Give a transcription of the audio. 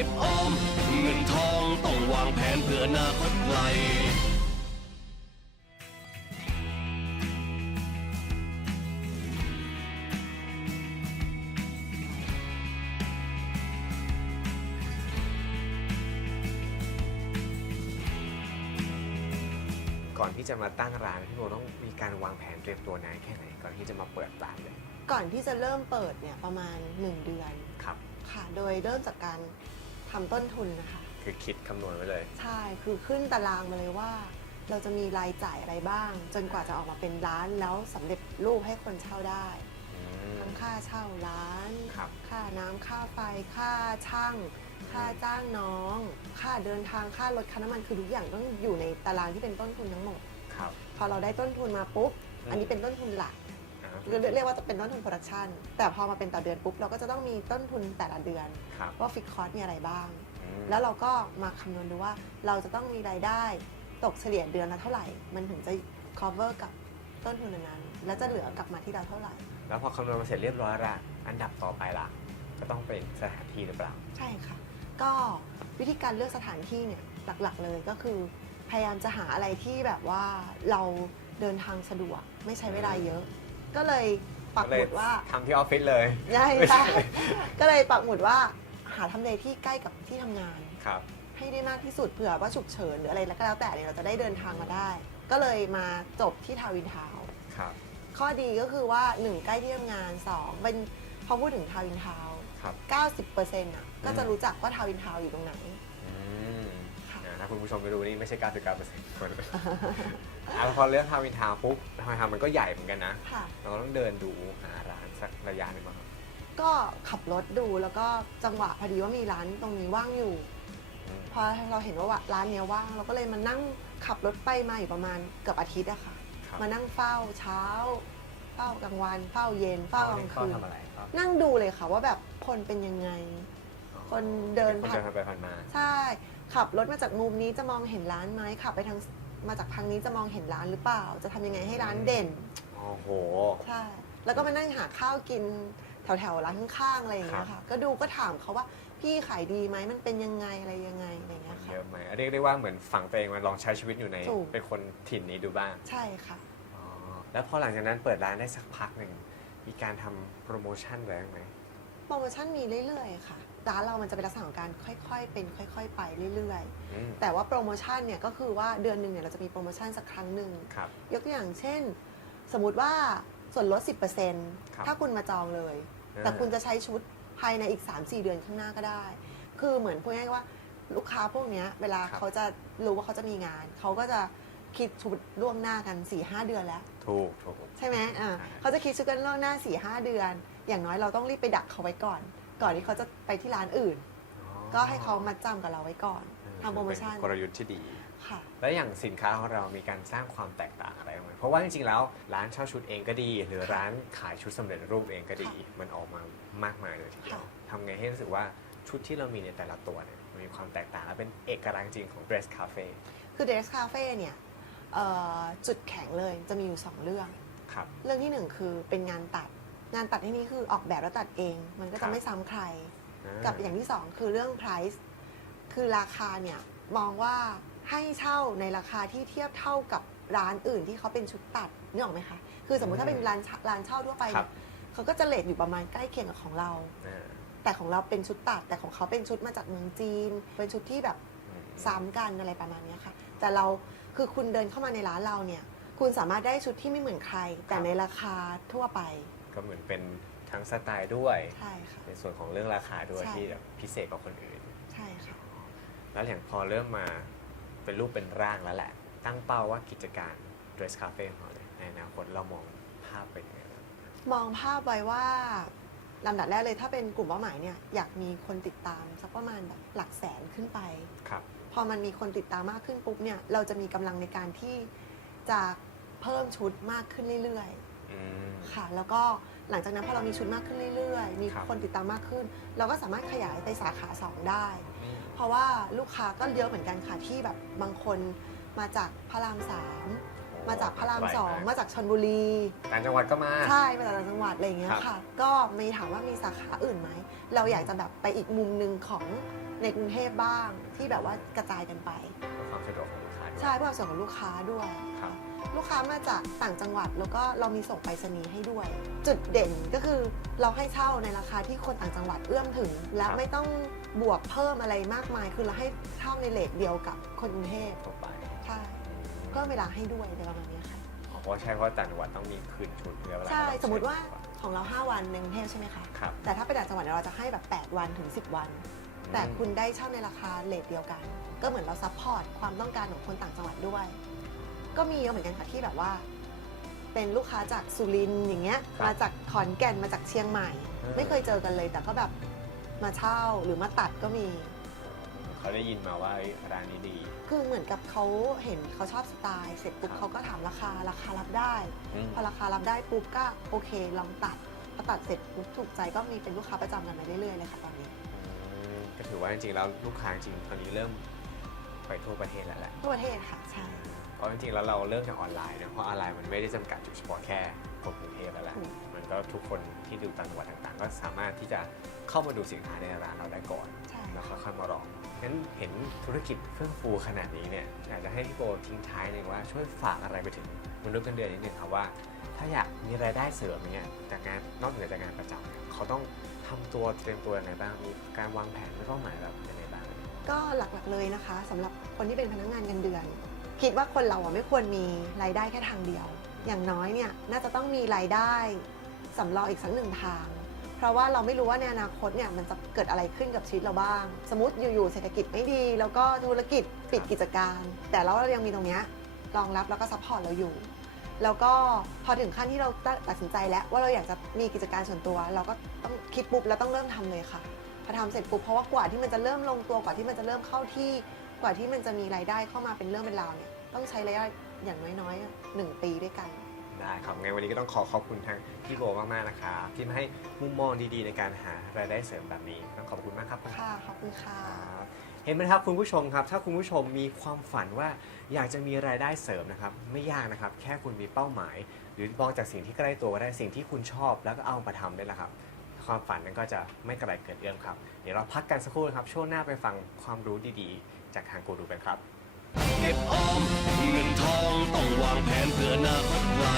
ก็บออม เงินทองต้องวางแผนเพื่ออนาคตไกลก่อนที่จะมาตั้งร้านพี่โบต้องมีการวางแผนเตรียมตัวนานแค่ไหน ก่อนที่จะมาเปิดร้านเลย ก่อนที่จะเริ่มเปิดเนี่ยประมาณ 1 เดือนครับ ค่ะ โดยเริ่มจากการ ทำต้นทุนนะคะ คือคิดคำนวณไว้เลย ใช่ คือขึ้นตารางมาเลยว่า เราจะมีรายจ่ายอะไรบ้าง จนกว่าจะออกมาเป็นร้านแล้วสำเร็จรูปให้คนเช่าได้อืมทั้งค่าเช่าร้าน ครับ ค่าน้ำค่าไฟ ค่าช่าง ค่าจ้างน้อง ค่าเดินทาง ค่ารถค่าน้ำมันคือทุกอย่างต้องอยู่ในตารางที่เป็นต้นทุนทั้งหมด ครับ พอเราได้ต้นทุนมาปุ๊บอืมอันนี้เป็นต้นทุนหลักอ่า เรียกเรียกว่าจะเป็นต้นทุนโปรดักชันแต่พอมาเป็นต่อเดือนปุ๊บเราก็จะต้องมีต้นทุนแต่ละเดือน ครับว่าฟิกคอร์สมีอะไรบ้างอืมแล้วเราก็มาคำนวณดูว่าเราจะต้องมีรายได้ ตกเฉลี่ยเดือนละเท่าไหร่ มันถึงจะ cover กับต้นทุนนั้นๆแล้วจะเหลือกลับมาที่เราเท่าไหร่ แล้วพอคำนวณมาเสร็จเรียบร้อยละอันดับต่อไปล่ะก็ต้องเป็นสถานที่หรือเปล่า ใช่ค่ะ ก็วิธีการเลือกสถานที่เนี่ยหลักๆเลยก็คือ พยายามจะหาอะไรที่แบบว่าเราเดินทางสะดวกไม่ใช้เวลาเยอะ ก็เลยปักหมุดว่าทำที่ออฟฟิศเลยใช่ไม่ใช่ใช่ก็เลยปักหมุดว่าหาทำเลที่ใกล้กับที่ทำงาน ครับ ให้ได้มากที่สุดเผื่อว่าฉุกเฉินหรืออะไรแล้วก็แล้วแต่เนี่ยเราจะได้เดินทางมาได้ ก็เลยมาจบที่ทาวินทาวน์ครับ ข้อดีก็คือว่า 1 ใกล้ที่ทำงาน 2 เป็นพอพูดถึงทาวินทาวน์ครับ90%อะก็จะรู้จักว่าทาวินทาวน์อยู่ตรงไหนอืม ค่ะอ่าถ้าคุณผู้ชมไม่รู้นี่ไม่ใช่99%คนอะพอเลือกทาวน์วินทาวน์ปุ๊บทาวน์วินทาวน์มันก็ใหญ่เหมือนกันนะ ค่ะ เราก็ต้องเดินดูหาร้านสักระยะหนึ่งบ้างครับก็ขับรถดูแล้วก็จังหวะพอดีว่ามีร้านตรงนี้ว่างอยู่ อืมพอเราเห็นว่าร้านเนี้ยว่างเราก็เลยมานั่งขับรถไปมาอยู่ประมาณเกือบอาทิตย์อะค่ะ ครับมานั่งเฝ้าเช้า เฝ้ากลางวัน เฝ้าเย็น เฝ้ากลางคืนทำอะไรครับนั่งดูเลยค่ะว่าแบบคนเป็นยังไง คนเดินคนผ่านเดินผ่านไปผ่านมา ใช่ ขับรถมาจากมุมนี้จะมองเห็นร้านไหมขับไปทางมาจากทางนี้จะมองเห็นร้านหรือเปล่า จะทำยังไงให้ร้านเด่น โอ้โห ใช่ แล้วก็มานั่งหาข้าวกินแถวแถวๆร้านข้างๆอะไรอย่างเงี้ยค่ะ ก็ดูก็ถามเขาว่าพี่ขายดีไหมมันเป็นยังไงอะไรยังไงอะไรอย่างเงี้ยค่ะ เยอะไหมเรียกได้ว่าเหมือนฝังตัวเองมาลองใช้ชีวิตอยู่ใน ถูก เป็นคนถิ่นนี้ดูบ้างใช่ค่ะ อ๋อแล้วพอหลังจากนั้นเปิดร้านได้สักพักหนึ่งมีการทำโปรโมชั่นอะไรบ้างไหม โปรโมชั่นมีเรื่อยๆค่ะ ร้านเรามันจะเป็นลักษณะของการค่อยๆ เป็นค่อย ๆ ไปเรื่อยอืมๆ แต่ว่าโปรโมชั่นเนี่ยก็คือว่าเดือนหนึ่งเนี่ยเราจะมีโปรโมชั่นสักครั้งหนึ่ง ครับ ยกตัวอย่างเช่น สมมติว่าส่วนลด ครับ10%ถ้าคุณมาจองเลยแต่คุณจะใช้ชุดภายในอีก 3-4 เดือนข้างหน้าก็ได้ คือเหมือนพูดง่ายๆว่าลูกค้าพวกเนี้ยเวลาเขาจะรู้ว่าเขาจะมีงาน เขาก็จะคิดชุดล่วงหน้ากัน 4-5 เดือนแล้ว ถูกถูก ใช่ไหมอ่าใช่เขาจะคิดชุดกันล่วงหน้า4-5 เดือน อย่างน้อยเราต้องรีบไปดักเขาไว้ก่อน ก่อนที่เขาจะไปที่ร้านอื่นอ๋อก็ให้เขามาจำกับเราไว้ก่อนเออทำโปรโมชั่นเป็นกลยุทธ์ที่ดี ค่ะ แล้วอย่างสินค้าของเรามีการสร้างความแตกต่างอะไรบ้างไหมเพราะว่าจริงๆแล้วร้านเช่าชุดเองก็ดี หรือร้านขายชุดสำเร็จรูปเองก็ดี มันออกมามากมายเลยทีเดียวค่ะทำไงให้รู้สึกว่าชุดที่เรามีในแต่ละตัวเนี่ยมันมีความแตกต่างและเป็นเอกลักษณ์จริงของ Dress Cafe คือ Dress Cafe เนี่ยเอ่อจุดแข็งเลยจะมีอยู่ 2 เรื่อง ครับ เรื่องที่หนึ่งคือเป็นงานตัด งานตัดที่นี่คือออกแบบแล้วตัดเอง มันก็ครัจะบ ไม่ซ้ำใครอ่ากับอย่างที่สองคือเรื่อง price คือราคาเนี่ยมองว่าให้เช่าในราคาที่เทียบเท่ากับร้านอื่นที่เขาเป็นชุดตัดนึกออกไหมคะ คือสมมุติถ้าเป็นร้านเช่าร้านเช่าทั่วไปครับ เนี่ยเขาก็จะเลทอยู่ประมาณใกล้เคียงกับของเรา อ่าแต่ของเราเป็นชุดตัด แต่ของเขาเป็นชุดมาจากเมืองจีน เป็นชุดที่แบบอืม ซ้ำกันอะไรประมาณเนี้ยค่ะ แต่เราคือคุณเดินเข้ามาในร้านเราเนี่ย คุณสามารถได้ชุดที่ไม่เหมือนใคร แต่ในราคาทั่วไป ก็เหมือนเป็นทั้งสไตล์ด้วย ใช่ค่ะ ในส่วนของเรื่องราคาด้วยใช่ ที่แบบพิเศษกว่าคนอื่น ใช่ค่ะ แล้วอย่างพอเริ่มมาเป็นรูปเป็นร่างแล้วแหละ ตั้งเป้าว่ากิจการ Dress Cafe ของเราเนี่ยในอนาคตเรามองภาพเป็นยังไงบ้างมองภาพไว้ว่าลำดับแรกเลยถ้าเป็นกลุ่มเป้าหมายเนี่ยอยากมีคนติดตามสักประมาณแบบหลักแสนขึ้นไป ครับพอมันมีคนติดตามมากขึ้นปุ๊บเนี่ยเราจะมีกำลังในการที่จะเพิ่มชุดมากขึ้นเรื่อย อืมๆค่ะ แล้วก็หลังจากนั้นพอเรามีชุดมากขึ้นเรื่อยๆ มีครับ คนติดตามมากขึ้น เราก็สามารถขยายไปสาขาสองได้เพราะว่าลูกค้าก็เยอะเหมือนกันค่ะที่แบบบางคนมาจากพระรามสามมาจากพระรามสองมาจากชนบุรี ต่างจังหวัดก็มา ใช่มาจากต่างจังหวัดอะไรอย่างเงี้ครัยบค่ะ ก็มีถามว่ามีสาขาอื่นไหม เราอยากจะแบบไปอีกมุมหนึ่งของ ในกรุงเทพบ้างที่แบบว่ากระจายกันไปเพื่อความสะดวกของลูกค้าด้วย ใช่เพื่อความสะดวกของลูกค้าด้วยครับ ลูกค้ามาจากต่างจังหวัดแล้วก็เรามีส่งไปรษณีย์ให้ด้วย จุดเด่นก็คือเราให้เช่าในราคาที่คนต่างจังหวัดเอื้อมถึง และครับไม่ต้องบวกเพิ่มอะไรมากมาย คือเราให้เช่าในเลทเดียวกับคนกรุงเทพทั่วไปใช่เพิ่มเวลาให้ด้วยในประมาณเนี้ยค่ะ อ๋อเพราะใช่เพราะต่างจังหวัดต้องมีคืนชุดเรือเวลาใช่เรสมมติว่าใช้ของเรา 5 วันในกรุงเทพใช่ไหมคะ ครับ แต่ถ้าไปต่างจังหวัดเนี่ยเราจะให้แบบ 8 วันถึง 10 วัน แต่คุณได้เช่าในราคาเลทเดียวกัน ก็เหมือนเราซัพพอร์ตความต้องการของคนต่างจังหวัดด้วย ก็มีเยอะเหมือนกันค่ะที่แบบว่า เป็นลูกค้าจากสุรินทร์อย่างเงี้ย ครับมาจากขอนแก่นมาจากเชียงใหม่ อืม ไม่เคยเจอกันเลย แต่ก็แบบมาเช่าหรือมาตัดก็มี เขาได้ยินมาว่าเอ้ยร้านนี้ดี คือเหมือนกับเขาเห็นเขาชอบสไตล์เสร็จปุ๊บครับ เขาก็ถามราคาราคารับได้ อืมพอราคารับได้ปุ๊บก็โอเคลองตัดพอตัดเสร็จปุ๊บถูกใจก็มีเป็นลูกค้าประจำกันมาเรื่อยๆเลยค่ะตอนนี้ อืมก็ถือว่าจริงๆแล้วลูกค้าจริงๆตอนนี้เริ่มไปทั่วประเทศแล้วแหละทั่วประเทศค่ะใช่เพราะจริงๆแล้วเราเริ่มจากออนไลน์นะเพราะออนไลน์มันไม่ได้จำกัดอยู่เฉพาะแค่คนกรุงเทพแล้วแหละอืมมันก็ทุกคนที่ดูต่างจังหวัดต่างๆ ก็สามารถที่จะเข้ามาดูสินค้าในร้านเราได้ก่อน ใช่แล้วค่อยๆมาลองงั้นเห็นธุรกิจเฟื่องฟูขนาดนี้เนี่ยอยากจะให้พี่โบทิ้งท้ายหนึ่งว่าช่วยฝากอะไรไปถึงมนุษย์เงินเดือนนิดนึงครับว่า ถ้าอยากมีรายได้เสริมเนี่ยจากงานนอกเหนือจากงานประจำเนี่ยเขาต้อง ทำตัวเตรียมตัวยังไงบ้างมีการวางแผนและเป้าหมายแบบยังไงบ้าง ก็หลักๆเลยนะคะสำหรับคนที่เป็นพนักงานเงินเดือน คิดว่าคนเราอะไม่ควรมีรายได้แค่ทางเดียว อย่างน้อยเนี่ยน่าจะต้องมีรายได้สำรองอีกสักหนึ่งทาง เพราะว่าเราไม่รู้ว่าในอนาคตเนี่ยมันจะเกิดอะไรขึ้นกับชีวิตเราบ้าง สมมติอยู่ๆเศรษฐกิจไม่ดี แล้วก็ธุรกิจปิดกิจการ แต่เรายังมีตรงเนี้ยรองรับแล้วก็ซัพพอร์ตเราอยู่ แล้วก็พอถึงขั้นที่เราตัดสินใจแล้วว่าเราอยากจะมีกิจการส่วนตัว เราก็ต้องคิดปุ๊บแล้วต้องเริ่มทำเลยค่ะพอทำเสร็จปุ๊บเพราะว่ากว่าที่มันจะเริ่มลงตัวกว่าที่มันจะเริ่มเข้าที่กว่าที่มันจะมีรายได้เข้ามาเป็นเรื่องเป็นราวเนี่ยต้องใช้ระยะอย่างน้อยๆหนึ่งปีด้วยกันได้ครับงั้นวันนี้ก็ต้องขอขอบคุณทางพี่โบมากๆนะครับที่มาให้มุมมองดีๆ ในการหารายได้เสริมแบบนี้ต้องขอบคุณมากครับค่ะขอบคุณค่ะครับ เห็นไหมครับคุณผู้ชมครับ ถ้าคุณผู้ชมมีความฝันว่าอยากจะมีรายได้เสริมนะครับ ไม่ยากนะครับ แค่คุณมีเป้าหมาย หรือมองจากสิ่งที่ใกล้ตัวก็ได้สิ่งที่คุณชอบแล้วก็เอามาทำได้แหละครับ ความฝันนั้นก็จะไม่ไกลเกินเอื้อมครับ เดี๋ยวเราพักกันสักครู่นะครับ ช่วงหน้าไปฟังความรู้ดีๆ จากทางกูรูกันครับ เก็บออมเงินทองต้องวางแผนเพื่ออนาคตไกล